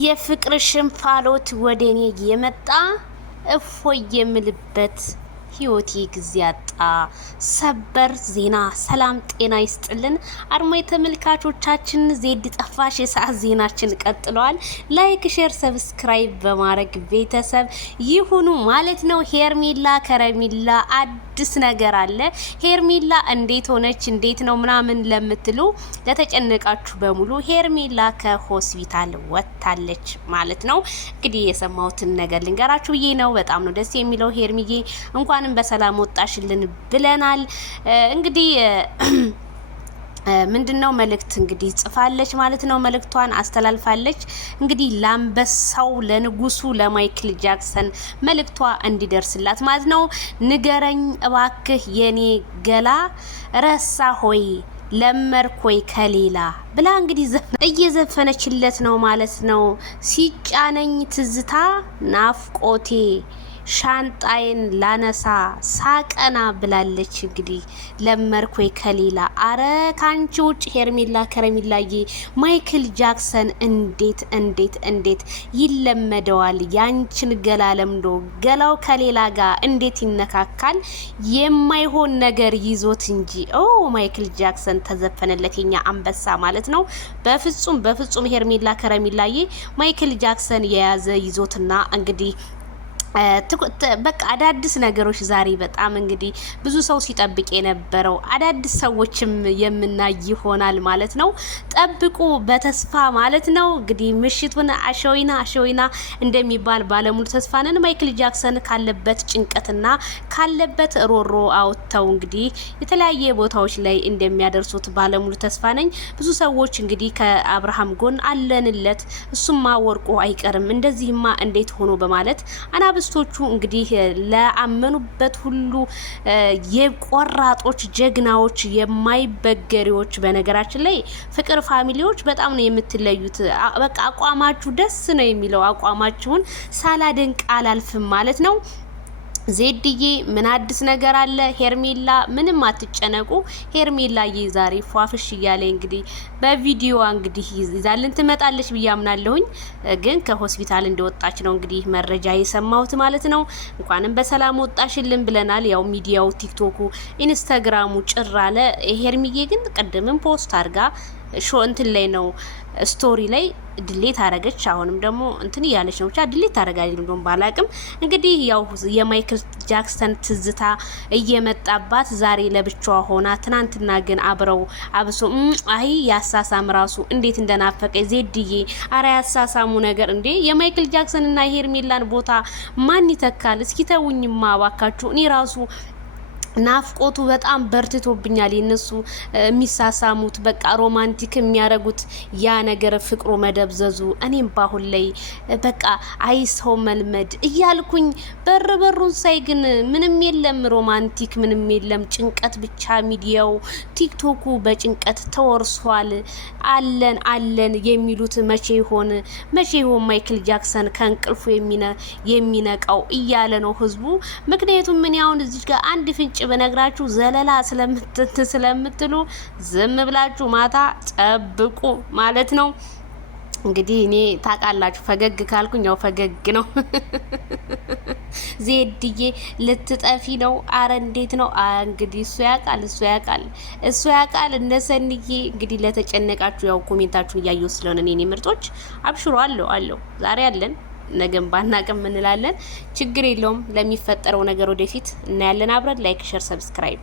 የፍቅር ሽንፋሎት ወደኔ የመጣ እፎይ የምልበት ህይወቴ ጊዜ አጣ። ሰበር ዜና። ሰላም ጤና ይስጥልን አድማጭ ተመልካቾቻችን፣ ዜድ ጠፋሽ የሰዓት ዜናችን ቀጥሏል። ላይክ ሼር ሰብስክራይብ በማድረግ ቤተሰብ ይሁኑ ማለት ነው። ሄርሜላ ከረሜላ አዲስ ነገር አለ። ሄርሜላ እንዴት ሆነች እንዴት ነው ምናምን ለምትሉ ለተጨነቃችሁ በሙሉ ሄርሜላ ከሆስፒታል ወጥታለች ማለት ነው። እንግዲህ የሰማሁትን ነገር ልንገራችሁ ብዬ ነው። በጣም ነው ደስ የሚለው። ሄርሚዬ እንኳንም በሰላም ወጣሽልን ብለናል። እንግዲህ ምንድነው መልእክት እንግዲህ ጽፋለች ማለት ነው። መልእክቷን አስተላልፋለች። እንግዲህ ላምበሳው ለንጉሱ ለማይክል ጃክሰን መልእክቷ እንዲደርስላት ማለት ነው። ንገረኝ እባክህ የኔ ገላ ረሳ ሆይ ለመርኮይ ከሌላ ብላ እንግዲህ እየዘፈነችለት ነው ማለት ነው። ሲጫነኝ ትዝታ ናፍቆቴ ሻንጣዬን ላነሳ ሳቀና ብላለች። እንግዲህ ለመርኮይ ከሌላ አረ ካንቺ ውጭ ሄርሜላ ከረሜላዬ ማይክል ጃክሰን እንዴት ይለመደዋል? ያንቺን ገላ ለምዶ ገላው ከሌላ ጋር እንዴት ይነካካል? የማይሆን ነገር ይዞት እንጂ ማይክል ጃክሰን ተዘፈነለት የኛ አንበሳ ማለት ነው። በፍጹም ሄርሜላ ከረሜላዬ ማይክል ጃክሰን የያዘ ይዞትና እንግዲህ በቃ አዳዲስ ነገሮች ዛሬ በጣም እንግዲህ ብዙ ሰው ሲጠብቅ የነበረው አዳዲስ ሰዎችም የምናይ ይሆናል ማለት ነው። ጠብቁ በተስፋ ማለት ነው። እንግዲህ ምሽቱን አሸወይና እንደሚባል ባለሙሉ ተስፋ ነን። ማይክል ጃክሰን ካለበት ጭንቀትና ካለበት ሮሮ አውጥተው እንግዲህ የተለያየ ቦታዎች ላይ እንደሚያደርሱት ባለሙሉ ተስፋ ነኝ። ብዙ ሰዎች እንግዲህ ከአብርሃም ጎን አለንለት፣ እሱማ ወርቁ አይቀርም እንደዚህማ እንዴት ሆኖ በማለት አናብስቶቹ እንግዲህ ለአመኑበት ሁሉ የቆራጦች ጀግናዎች የማይበገሪዎች። በነገራችን ላይ ፍቅር ፋሚሊዎች በጣም ነው የምትለዩት። በቃ አቋማችሁ ደስ ነው የሚለው። አቋማችሁን ሳላደንቅ አላልፍም ማለት ነው። ዜድዬ ምን አዲስ ነገር አለ? ሄርሜላ ምንም አትጨነቁ። ሄርሜላዬ ዛሬ ፏፍሽ እያለ እንግዲህ በቪዲዮ እንግዲህ ይዛልን ትመጣለች ብዬ አምናለሁኝ። ግን ከሆስፒታል እንደወጣች ነው እንግዲህ መረጃ የሰማሁት ማለት ነው። እንኳንም በሰላም ወጣሽልን ብለናል። ያው ሚዲያው ቲክቶኩ፣ ኢንስታግራሙ ጭር አለ። ሄርሚዬ ግን ቀደምም ፖስት አድርጋ እንትን ላይ ነው ስቶሪ ላይ ድሌት አረገች። አሁንም ደግሞ እንትን እያለች ነው። ብቻ ድሌት ታረጋለች እንደውም ባላቅም። እንግዲህ ያው የማይክል ጃክሰን ትዝታ እየመጣባት ዛሬ ለብቻዋ ሆና፣ ትናንትና ግን አብረው አብሶ ያሳሳም ራሱ እንዴት እንደናፈቀ ዜድዬ። አረ ያሳሳሙ ነገር እንዴ! የማይክል ጃክሰን እና የሄርሜላን ቦታ ማን ይተካል? እስኪ ተውኝማ ባካችሁ። እኔ ራሱ ናፍቆቱ በጣም በርትቶብኛል። የነሱ የሚሳሳሙት በቃ ሮማንቲክ የሚያረጉት ያ ነገር ፍቅሩ መደብዘዙ። እኔም ባሁን ላይ በቃ አይሰው መልመድ እያልኩኝ በሩን ሳይ ግን ምንም የለም ሮማንቲክ፣ ምንም የለም ጭንቀት ብቻ። ሚዲያው ቲክቶኩ በጭንቀት ተወርሷል። አለን የሚሉት መቼ ይሆን ማይክል ጃክሰን ከእንቅልፉ የሚነቃው እያለ ነው ህዝቡ። ምክንያቱም ምን ያውን እዚህ ጋር አንድ ፍንጭ በነግራችሁ ዘለላ ስለምትሉ ዝም ብላችሁ ማታ ጠብቁ ማለት ነው። እንግዲህ እኔ ታውቃላችሁ ፈገግ ካልኩኝ ያው ፈገግ ነው። ዜድዬ ልትጠፊ ነው። አረ እንዴት ነው እንግዲህ እሱ ያውቃል እነሰንዬ። እንግዲህ ለተጨነቃችሁ ያው ኮሜንታችሁን እያየሁ ስለሆነ እኔ ምርጦች አብሽሩ። አለው ዛሬ አለን ነገም ባናቅም እንላለን። ችግር የለውም። ለሚፈጠረው ነገር ወደፊት እናያለን አብረን። ላይክ ሼር ሰብስክራይብ